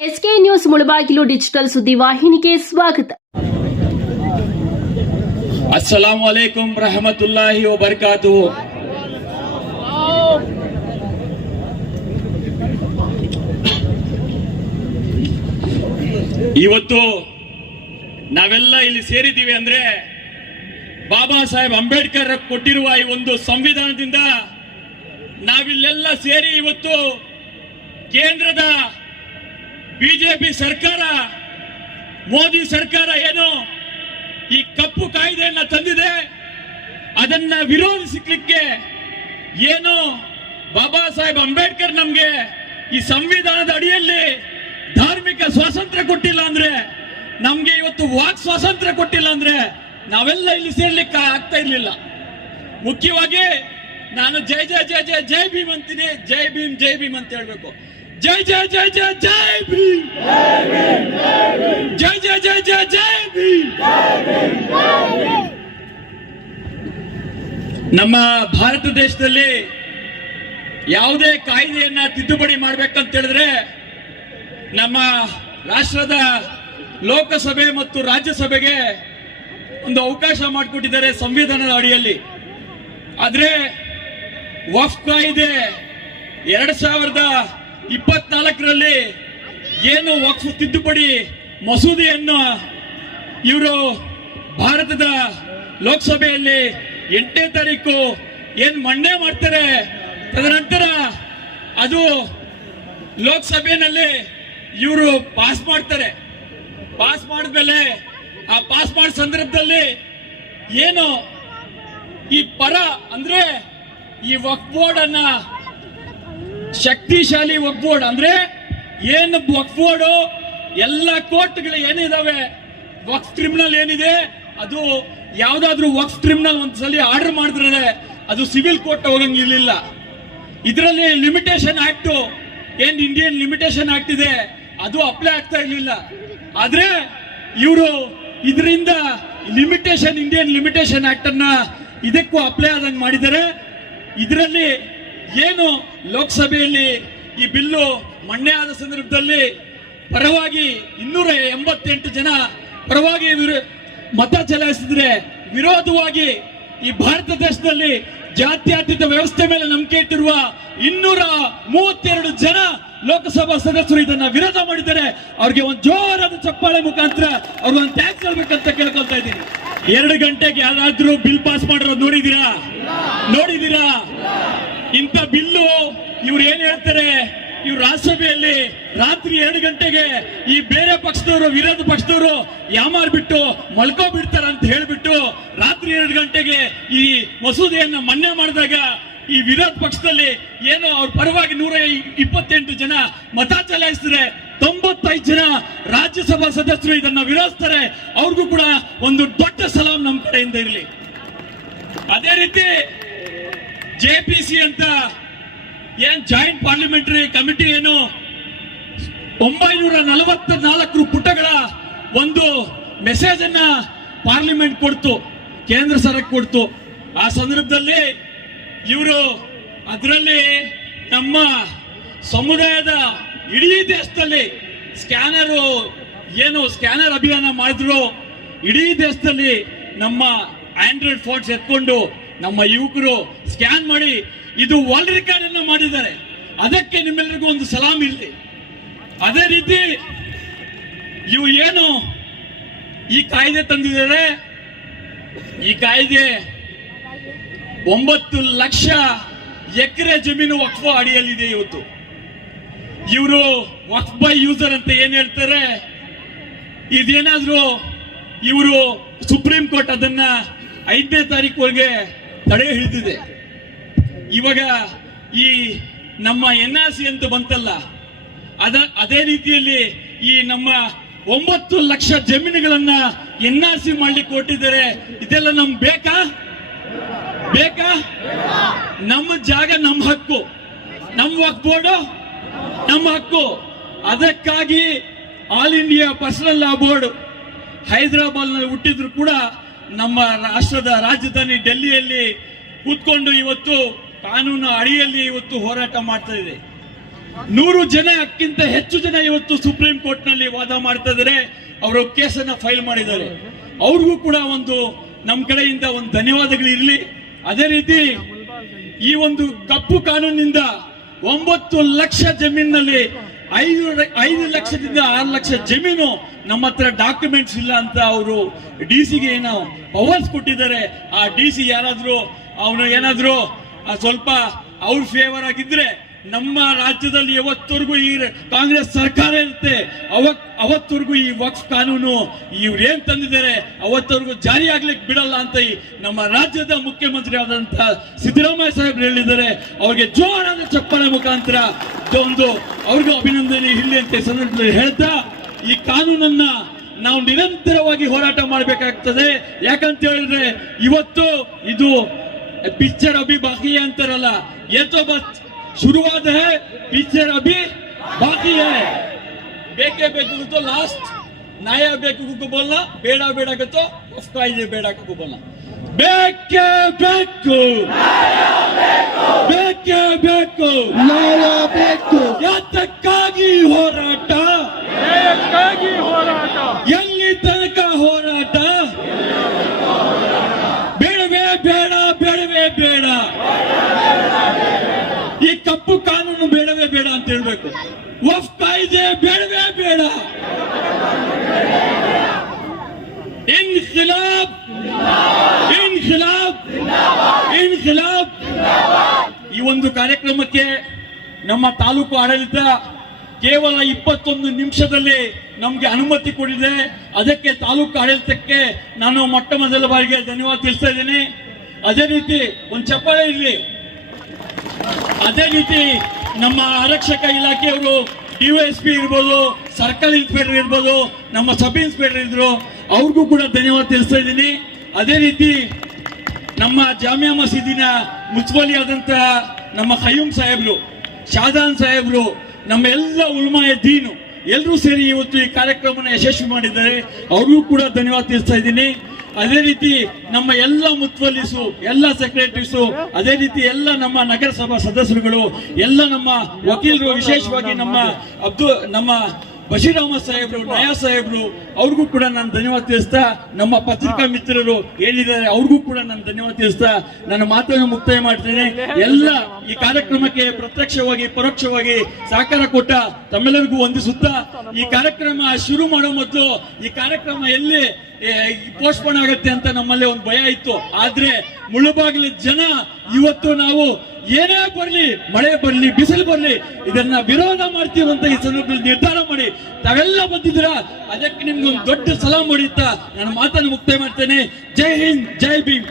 SK news Mulbagal digital ಸುದ್ದಿ ವಾಹಿನಿಗೆ ಸ್ವಾಗತ. ಅಸ್ಸಲಾಂ ವಲೈಕುಂ ರಹಮತುಲ್ಲಾಹಿ ವಬರ್ಕಾತು ಇವತ್ತು ನಾವೆಲ್ಲ ಇಲ್ಲಿ ಸೇರಿದ್ದೀವಿ ಅಂದ್ರೆ ಬಾಬಾ ಸಾಹೇಬ್ ಅಂಬೇಡ್ಕರ್ ಕೊಟ್ಟಿರುವ ಈ ಒಂದು ಸಂವಿಧಾನದಿಂದ ನಾವಿಲ್ಲೆಲ್ಲ ಸೇರಿ ಇವತ್ತು ಕೇಂದ್ರದ ಬಿಜೆಪಿ ಸರ್ಕಾರ, ಮೋದಿ ಸರ್ಕಾರ ಏನು ಈ ಕಪ್ಪು ಕಾಯ್ದೆಯನ್ನ ತಂದಿದೆ. ಅದನ್ನ ವಿರೋಧಿಸಲಿಕ್ಕೆ ಏನು ಬಾಬಾ ಸಾಹೇಬ್ ಅಂಬೇಡ್ಕರ್ ನಮ್ಗೆ ಈ ಸಂವಿಧಾನದ ಅಡಿಯಲ್ಲಿ ಧಾರ್ಮಿಕ ಸ್ವಾತಂತ್ರ್ಯ ಕೊಟ್ಟಿಲ್ಲ ಅಂದ್ರೆ, ನಮ್ಗೆ ಇವತ್ತು ವಾಕ್ ಸ್ವಾತಂತ್ರ್ಯ ಕೊಟ್ಟಿಲ್ಲ ಅಂದ್ರೆ ನಾವೆಲ್ಲ ಇಲ್ಲಿ ಸೇರ್ಲಿಕ್ಕೆ ಆಗ್ತಾ ಇರ್ಲಿಲ್ಲ. ಮುಖ್ಯವಾಗಿ ನಾನು ಜೈ ಜೈ ಜೈ ಜೈ ಜೈ ಭೀಮ್ ಅಂತೀನಿ, ಜೈ ಭೀಮ್ ಜೈ ಭೀಮ್ ಅಂತ ಹೇಳ್ಬೇಕು. ಜೈ ಜೈ ಜೈ ಜೈ ಜೈ ಭೀಮ್. ಜೈ ಜೈ ಜೈ ಜೈ ಜೈ ಭೀಮ್. ನಮ್ಮ ಭಾರತ ದೇಶದಲ್ಲಿ ಯಾವುದೇ ಕಾಯ್ದೆಯನ್ನ ತಿದ್ದುಪಡಿ ಮಾಡ್ಬೇಕಂತ ಹೇಳಿದ್ರೆ ನಮ್ಮ ರಾಷ್ಟ್ರದ ಲೋಕಸಭೆ ಮತ್ತು ರಾಜ್ಯಸಭೆಗೆ ಒಂದು ಅವಕಾಶ ಮಾಡಿಕೊಟ್ಟಿದ್ದಾರೆ ಸಂವಿಧಾನದ ಅಡಿಯಲ್ಲಿ. ಆದ್ರೆ ವಫ್ ಕಾಯ್ದೆ ಎರಡ್ ಸಾವಿರದ ಇಪ್ಪತ್ನಾಲ್ಕರಲ್ಲಿ ಏನು ವಕ್ಫ್ ತಿದ್ದುಪಡಿ ಮಸೂದೆಯನ್ನು ಇವರು ಭಾರತದ ಲೋಕಸಭೆಯಲ್ಲಿ ಎಂಟನೇ ತಾರೀಕು ಏನು ಮಂಡನೆ ಮಾಡ್ತಾರೆ, ತದನಂತರ ಅದು ಲೋಕಸಭೆಯಲ್ಲಿ ಇವರು ಪಾಸ್ ಮಾಡ್ತಾರೆ. ಪಾಸ್ ಮಾಡಿದ್ಮೇಲೆ ಆ ಪಾಸ್ ಮಾಡಿದ ಸಂದರ್ಭದಲ್ಲಿ ಏನು ಈ ಪರ ಅಂದ್ರೆ ಈ ವಕ್ ಬೋರ್ಡ್ ಅನ್ನ ಶಕ್ತಿಶಾಲಿ ವಕ್ ಬೋರ್ಡ್ ಅಂದ್ರೆ ಏನು ವಕ್ ಬೋರ್ಡ್ ಎಲ್ಲ ಕೋರ್ಟ್ಗಳು ಏನಿದಾವೆ? ವಕ್ಸ್ ಟ್ರಿಬ್ಯುನಲ್ ಏನಿದೆ? ಅದು ಯಾವ್ದಾದ್ರು ವಕ್ಸ್ ಟ್ರಿಬ್ಯುನಲ್ ಒಂದ್ಸಲಿ ಆರ್ಡರ್ ಮಾಡಿದ್ರೆ ಅದು ಸಿವಿಲ್ ಕೋರ್ಟ್ ಹೋಗಂಗಿರ್ಲಿಲ್ಲ ಇದರಲ್ಲಿ ಲಿಮಿಟೇಷನ್ ಆಕ್ಟ್. ಏನ್ ಇಂಡಿಯನ್ ಲಿಮಿಟೇಷನ್ ಆಕ್ಟ್ ಇದೆ? ಅದು ಅಪ್ಲೈ ಆಗ್ತಾ ಇರ್ಲಿಲ್ಲ. ಆದ್ರೆ ಇವರು ಇದರಿಂದ ಲಿಮಿಟೇಷನ್, ಇಂಡಿಯನ್ ಲಿಮಿಟೇಷನ್ ಆಕ್ಟ್ ಅನ್ನ ಇದಕ್ಕೂ ಅಪ್ಲೈ ಆದಂಗೆ ಮಾಡಿದ್ದಾರೆ. ಇದರಲ್ಲಿ ಏನು ಲೋಕಸಭೆಯಲ್ಲಿ ಈ ಬಿಲ್ಲು ಮಣ್ಣೆ ಆದ ಸಂದರ್ಭದಲ್ಲಿ ಪರವಾಗಿ ಇನ್ನೂರ ಎಂಬತ್ತೆಂಟು ಜನ ಪರವಾಗಿ ಮತ ಚಲಾಯಿಸಿದ್ರೆ ವಿರೋಧವಾಗಿ ಈ ಭಾರತ ದೇಶದಲ್ಲಿ ಜಾತ್ಯತೀತ ವ್ಯವಸ್ಥೆ ಮೇಲೆ ನಂಬಿಕೆ ಇಟ್ಟಿರುವ ಇನ್ನೂರ ಮೂವತ್ತೆರಡು ಜನ ಲೋಕಸಭಾ ಸದಸ್ಯರು ಇದನ್ನ ವಿರೋಧ ಮಾಡಿದ್ದಾರೆ. ಅವ್ರಿಗೆ ಒಂದು ಜೋರಾದ ಚಪ್ಪಾಳೆ ಮುಖಾಂತರ ಅವ್ರಿಗೆ ಒಂದು ಟ್ಯಾಕ್ಸ್ ಹೇಳ್ಬೇಕಂತ ಕೇಳ್ಕೊಳ್ತಾ ಇದ್ದೀನಿ. ಎರಡು ಗಂಟೆಗೆ ಯಾರಾದ್ರೂ ಬಿಲ್ ಪಾಸ್ ಮಾಡಿರೋದು ನೋಡಿದೀರಾ ನೋಡಿದೀರಾ ಇಂಥ ಬಿಲ್ಲು ಇವ್ರು ಏನ್ ಹೇಳ್ತಾರೆ? ಇವ್ರು ರಾಜ್ಯಸಭೆಯಲ್ಲಿ ರಾತ್ರಿ ಎರಡು ಗಂಟೆಗೆ ಈ ಬೇರೆ ಪಕ್ಷದವರು, ವಿರೋಧ ಪಕ್ಷದವರು ಯಾಮಾರ್ ಬಿಟ್ಟು ಮಲ್ಕೋ ಬಿಡ್ತಾರ ಅಂತ ಹೇಳ್ಬಿಟ್ಟು ರಾತ್ರಿ ಎರಡು ಗಂಟೆಗೆ ಈ ಮಸೂದೆಯನ್ನ ಮನ್ನೆ ಮಾಡಿದಾಗ ಈ ವಿರೋಧ ಪಕ್ಷದಲ್ಲಿ ಏನು ಅವ್ರ ಪರವಾಗಿ ನೂರ ಇಪ್ಪತ್ತೆಂಟು ಜನ ಮತ ಚಲಾಯಿಸಿದ್ರೆ ತೊಂಬತ್ತೈದು ಜನ ರಾಜ್ಯಸಭಾ ಸದಸ್ಯರು ಇದನ್ನ ವಿರೋಧಿಸ್ತಾರೆ. ಅವ್ರಿಗೂ ಕೂಡ ಒಂದು ದೊಡ್ಡ ಸಲಾಂ ನಮ್ಮ ಕಡೆಯಿಂದ ಇರಲಿ. ಅದೇ ರೀತಿ ಜೆ ಪಿ ಸಿ ಅಂತ ಏನ್ ಜಾಯಿಂಟ್ ಪಾರ್ಲಿಮೆಂಟರಿ ಕಮಿಟಿ ಏನು ಒಂಬೈನೂರ ನಲವತ್ತ ನಾಲ್ಕು ಪುಟಗಳ ಒಂದು ಮೆಸೇಜ್ ಅನ್ನ ಪಾರ್ಲಿಮೆಂಟ್ ಕೊಡ್ತು, ಕೇಂದ್ರ ಸರ್ಕಾರ ಕೊಡ್ತು. ಆ ಸಂದರ್ಭದಲ್ಲಿ ಇವರು ಅದರಲ್ಲಿ ನಮ್ಮ ಸಮುದಾಯದ ಇಡೀ ದೇಶದಲ್ಲಿ ಸ್ಕ್ಯಾನರ್ ಏನು ಸ್ಕ್ಯಾನರ್ ಅಭಿಯಾನ ಮಾಡಿದ್ರು. ಇಡೀ ದೇಶದಲ್ಲಿ ನಮ್ಮ ಆಂಡ್ರಾಯ್ಡ್ ಫೋನ್ಸ್ ಎತ್ಕೊಂಡು ನಮ್ಮ ಯುವಕರು ಸ್ಕ್ಯಾನ್ ಮಾಡಿ ಇದು ವರ್ಲ್ಡ್ ರೆಕಾರ್ಡ್ ಅನ್ನ ಮಾಡಿದ್ದಾರೆ. ಅದಕ್ಕೆ ನಿಮ್ಮೆಲ್ಲರಿಗೂ ಒಂದು ಸಲಾಮ್ ಇರಲಿ ಅದೇ ರೀತಿ ಇವು ಏನು ಈ ಕಾಯ್ದೆ ತಂದಿದ್ದಾರೆ? ಈ ಕಾಯ್ದೆ ಒಂಬತ್ತು ಲಕ್ಷ ಎಕರೆ ಜಮೀನು ವಕ್ಫ ಅಡಿಯಲ್ಲಿದೆ ಇವತ್ತು. ಇವರು ವಕ್ಫ್ ಬೈ ಯೂಸರ್ ಅಂತ ಏನ್ ಹೇಳ್ತಾರೆ? ಇದೇನಾದ್ರೂ ಇವರು ಸುಪ್ರೀಂ ಕೋರ್ಟ್ ಅದನ್ನ ಐದನೇ ತಾರೀಕುವರೆಗೆ ತಡೆ ಹಿಡಿದಿದೆ. ಇವಾಗ ಈ ನಮ್ಮ ಎನ್ ಆರ್ ಸಿ ಅಂತ ಬಂತಲ್ಲ, ಅದ, ಅದೇ ರೀತಿಯಲ್ಲಿ ಈ ನಮ್ಮ ಒಂಬತ್ತು ಲಕ್ಷ ಜಮೀನುಗಳನ್ನ ಎನ್ ಆರ್ ಸಿ ಮಾಡ್ಲಿಕ್ಕೆ ಕೊಟ್ಟಿದ್ದಾರೆ. ಇದೆಲ್ಲ ನಮ್ ಬೇಕಾ? ಬೇಕಾ? ನಮ್ಮ ಜಾಗ ನಮ್ಮ ಹಕ್ಕು. ನಮ್ಮ ವಕ್ ಬೋರ್ಡು ನಮ್ಮ ಹಕ್ಕು. ಅದಕ್ಕಾಗಿ all India personal law board ಹೈದರಾಬಾದ್ನಲ್ಲಿ ಹುಟ್ಟಿದ್ರು ಕೂಡ ನಮ್ಮ ರಾಷ್ಟ್ರದ ರಾಜಧಾನಿ ಡೆಲ್ಲಿಯಲ್ಲಿ ಕೂತ್ಕೊಂಡು ಇವತ್ತು ಕಾನೂನು ಅಡಿಯಲ್ಲಿ ಇವತ್ತು ಹೋರಾಟ ಮಾಡ್ತಾ ಇದೆ. ನೂರು ಜನಕ್ಕಿಂತ ಹೆಚ್ಚು ಜನ ಇವತ್ತು ಸುಪ್ರೀಂ ಕೋರ್ಟ್ನಲ್ಲಿ ವಾದ ಮಾಡ್ತಾ ಅವರು ಕೇಸನ್ನ ಫೈಲ್ ಮಾಡಿದ್ದಾರೆ. ಅವ್ರಿಗೂ ಕೂಡ ಒಂದು ನಮ್ಮ ಕಡೆಯಿಂದ ಒಂದು ಧನ್ಯವಾದಗಳು ಇರಲಿ. ಅದೇ ರೀತಿ ಈ ಒಂದು ಕಪ್ಪು ಕಾನೂನಿನಿಂದ ಒಂಬತ್ತು ಲಕ್ಷ ಜಮೀನಿನಲ್ಲಿ ಐದು ಐದು ಲಕ್ಷದಿಂದ ಆರು ಲಕ್ಷ ಜಮೀನು ನಮ್ಮ ಹತ್ರ ಡಾಕ್ಯುಮೆಂಟ್ಸ್ ಇಲ್ಲ ಅಂತ ಅವರು ಡಿ ಸಿಗೆ ಏನೋ ಪವರ್ಸ್ ಕೊಟ್ಟಿದ್ದಾರೆ. ಆ ಡಿ ಸಿ ಯಾರಾದರೂ, ಅವನು ಏನಾದರೂ ಸ್ವಲ್ಪ ಅವ್ರ ಫೇವರ್ ಆಗಿದ್ರೆ ನಮ್ಮ ರಾಜ್ಯದಲ್ಲಿ ಯಾವತ್ತವರೆಗೂ ಈ ಕಾಂಗ್ರೆಸ್ ಸರ್ಕಾರ ಇರುತ್ತೆ ಅವತ್ ಈ ವಕ್ಫ್ ಕಾನೂನು ಇವ್ರೇನ್ ತಂದಿದ್ದಾರೆ, ಅವತ್ತವರೆಗೂ ಜಾರಿ ಆಗ್ಲಿಕ್ಕೆ ಬಿಡಲ್ಲ ಅಂತ ಈ ನಮ್ಮ ರಾಜ್ಯದ ಮುಖ್ಯಮಂತ್ರಿ ಆದಂತ ಸಿದ್ದರಾಮಯ್ಯ ಸಾಹೇಬ್ರು ಹೇಳಿದ್ದಾರೆ. ಅವ್ರಿಗೆ ಜೋರಾದ ಚಪ್ಪಾಳೆ ಮುಖಾಂತರ ಒಂದು ಅವ್ರಿಗೂ ಅಭಿನಂದನೆ ಇಲ್ಲಿ ಅಂತ ಸಂದರ್ಭದಲ್ಲಿ ಹೇಳ್ತಾ, ಈ ಕಾನೂನನ್ನ ನಾವು ನಿರಂತರವಾಗಿ ಹೋರಾಟ ಮಾಡಬೇಕಾಗ್ತದೆ. ಯಾಕಂತ ಹೇಳಿದ್ರೆ, ಇವತ್ತು ಇದು ಪಿಕ್ಚರ್ ಅಭಿ ಬಾಕಿ ಅಂತಾರಲ್ಲ ಎಷ್ಟೋ ಬಸ್ शुरुआत है पीछे अभी बाकी है। बेके को तो लास्ट नया बेकू को बोलना बेड़ा बेड़ा के तो प्राइज है बेड़ा को बोलना। बेके बेकू। बेके बेकू। नया बेकू। या तक तो कागी हो राटा ये कागी हो राटा ये ಒಂದು ಕಾರ್ಯಕ್ರಮಕ್ಕೆ ನಮ್ಮ ತಾಲೂಕು ಆಡಳಿತ ಕೇವಲ ಇಪ್ಪತ್ತೊಂದು ನಿಮಿಷದಲ್ಲಿ ನಮ್ಗೆ ಅನುಮತಿ ಕೊಡಿದೆ. ಅದಕ್ಕೆ ತಾಲೂಕು ಆಡಳಿತಕ್ಕೆ ನಾನು ಮೊಟ್ಟ ಮೊದಲ ಬಾರಿಗೆ ಧನ್ಯವಾದ ತಿಳಿಸ್ತಾ ಇದ್ದೀನಿ. ಅದೇ ರೀತಿ ಒಂದು ಚಪ್ಪಾಳೆ ಇರಲಿ. ಅದೇ ರೀತಿ ನಮ್ಮ ಆರಕ್ಷಕ ಇಲಾಖೆಯವರು ಪಿ ಇರ್ಬೋದು, ಸರ್ಕಲ್ ಇನ್ಸ್ಪೆಕ್ಟರ್ ಇರ್ಬೋದು, ನಮ್ಮ ಸಬ್ ಇನ್ಸ್ಪೆಕ್ಟರ್ ಇದ್ರು, ಅವ್ರಿಗೂ ಕೂಡ ಧನ್ಯವಾದ ತಿಳಿಸ್ತಾ ಇದ್ದೀನಿ. ಅದೇ ರೀತಿ ನಮ್ಮ ಜಾಮಿಯಾ ಮಸೀದಿನ ಮುನ್ಸಿಪಾಲಿ ಆದಂತಹ ನಮ್ಮ ಖಯೂಮ್ ಸಾಹೇಬ್ರು, ಶಾಜಾನ್ ಸಾಹೇಬ್ರು ನಮ್ಮ ಎಲ್ಲ ಉಲ್ಮಾಯ ದೀನು ಎಲ್ಲರೂ ಸೇರಿ ಇವತ್ತು ಈ ಕಾರ್ಯಕ್ರಮನ ಯಶಸ್ವಿ ಮಾಡಿದ್ದಾರೆ. ಅವ್ರಿಗೂ ಕೂಡ ಧನ್ಯವಾದ ತಿಳಿಸ್ತಾ ಇದ್ದೀನಿ. ಅದೇ ರೀತಿ ನಮ್ಮ ಎಲ್ಲ ಮುತ್ವಲ್ಲಿಸು, ಎಲ್ಲ ಸೆಕ್ರೆಟರಿಸು, ಅದೇ ರೀತಿ ಎಲ್ಲ ನಮ್ಮ ನಗರಸಭಾ ಸದಸ್ಯರುಗಳು, ಎಲ್ಲ ನಮ್ಮ ವಕೀಲರು, ವಿಶೇಷವಾಗಿ ನಮ್ಮ ಅಬ್ದು, ನಮ್ಮ ಬಶೀರ್ ಅಹಮದ್ ಸಾಹೇಬ್ರು ನಯಾ ಸಾಹೇಬ್ರು ಅವ್ರಿಗೂ ಕೂಡ ನಾನು ಧನ್ಯವಾದ ತಿಳಿಸ್ತಾ ನಮ್ಮ ಪತ್ರಿಕಾ ಮಿತ್ರರು ಏನಿದ್ದಾರೆ ಅವ್ರಿಗೂ ಕೂಡ ನಾನು ಧನ್ಯವಾದ ತಿಳಿಸ್ತಾ ನನ್ನ ಮಾತನ್ನು ಮುಕ್ತಾಯ ಮಾಡ್ತೇನೆ. ಎಲ್ಲ ಈ ಕಾರ್ಯಕ್ರಮಕ್ಕೆ ಪ್ರತ್ಯಕ್ಷವಾಗಿ ಪರೋಕ್ಷವಾಗಿ ಸಹಕಾರ ಕೊಟ್ಟ ತಮ್ಮೆಲ್ಲರಿಗೂ ವಂದಿಸುತ್ತಾ ಈ ಕಾರ್ಯಕ್ರಮ ಶುರು ಮಾಡೋ ಮೊದಲು ಈ ಕಾರ್ಯಕ್ರಮ ಎಲ್ಲಿ ಪೋಸ್ಟ್ಪೋನ್ ಆಗುತ್ತೆ ಅಂತ ನಮ್ಮಲ್ಲಿ ಒಂದು ಭಯ ಇತ್ತು. ಆದ್ರೆ ಮುಳುಬಾಗಿಲ ಜನ ಇವತ್ತು ನಾವು ಏನೇ ಬರಲಿ, ಮಳೆ ಬರ್ಲಿ, ಬಿಸಿಲು ಬರಲಿ, ಇದನ್ನ ವಿರೋಧ ಮಾಡ್ತೀವಂತ ಈ ಸಂದರ್ಭದಲ್ಲಿ ನಿರ್ಧಾರ ಮಾಡಿ ತಾವೆಲ್ಲ ಬಂದಿದ್ದೀರಾ? ಅದಕ್ಕೆ ನಿಮ್ಗೆ ಒಂದು ದೊಡ್ಡ ಸಲಾಂ ಹೊಡಿತಾ ನಾನು ಮಾತನ್ನು ಮುಕ್ತಾಯ ಮಾಡ್ತೇನೆ. ಜೈ ಹಿಂದ್, ಜೈ ಭೀಮ್.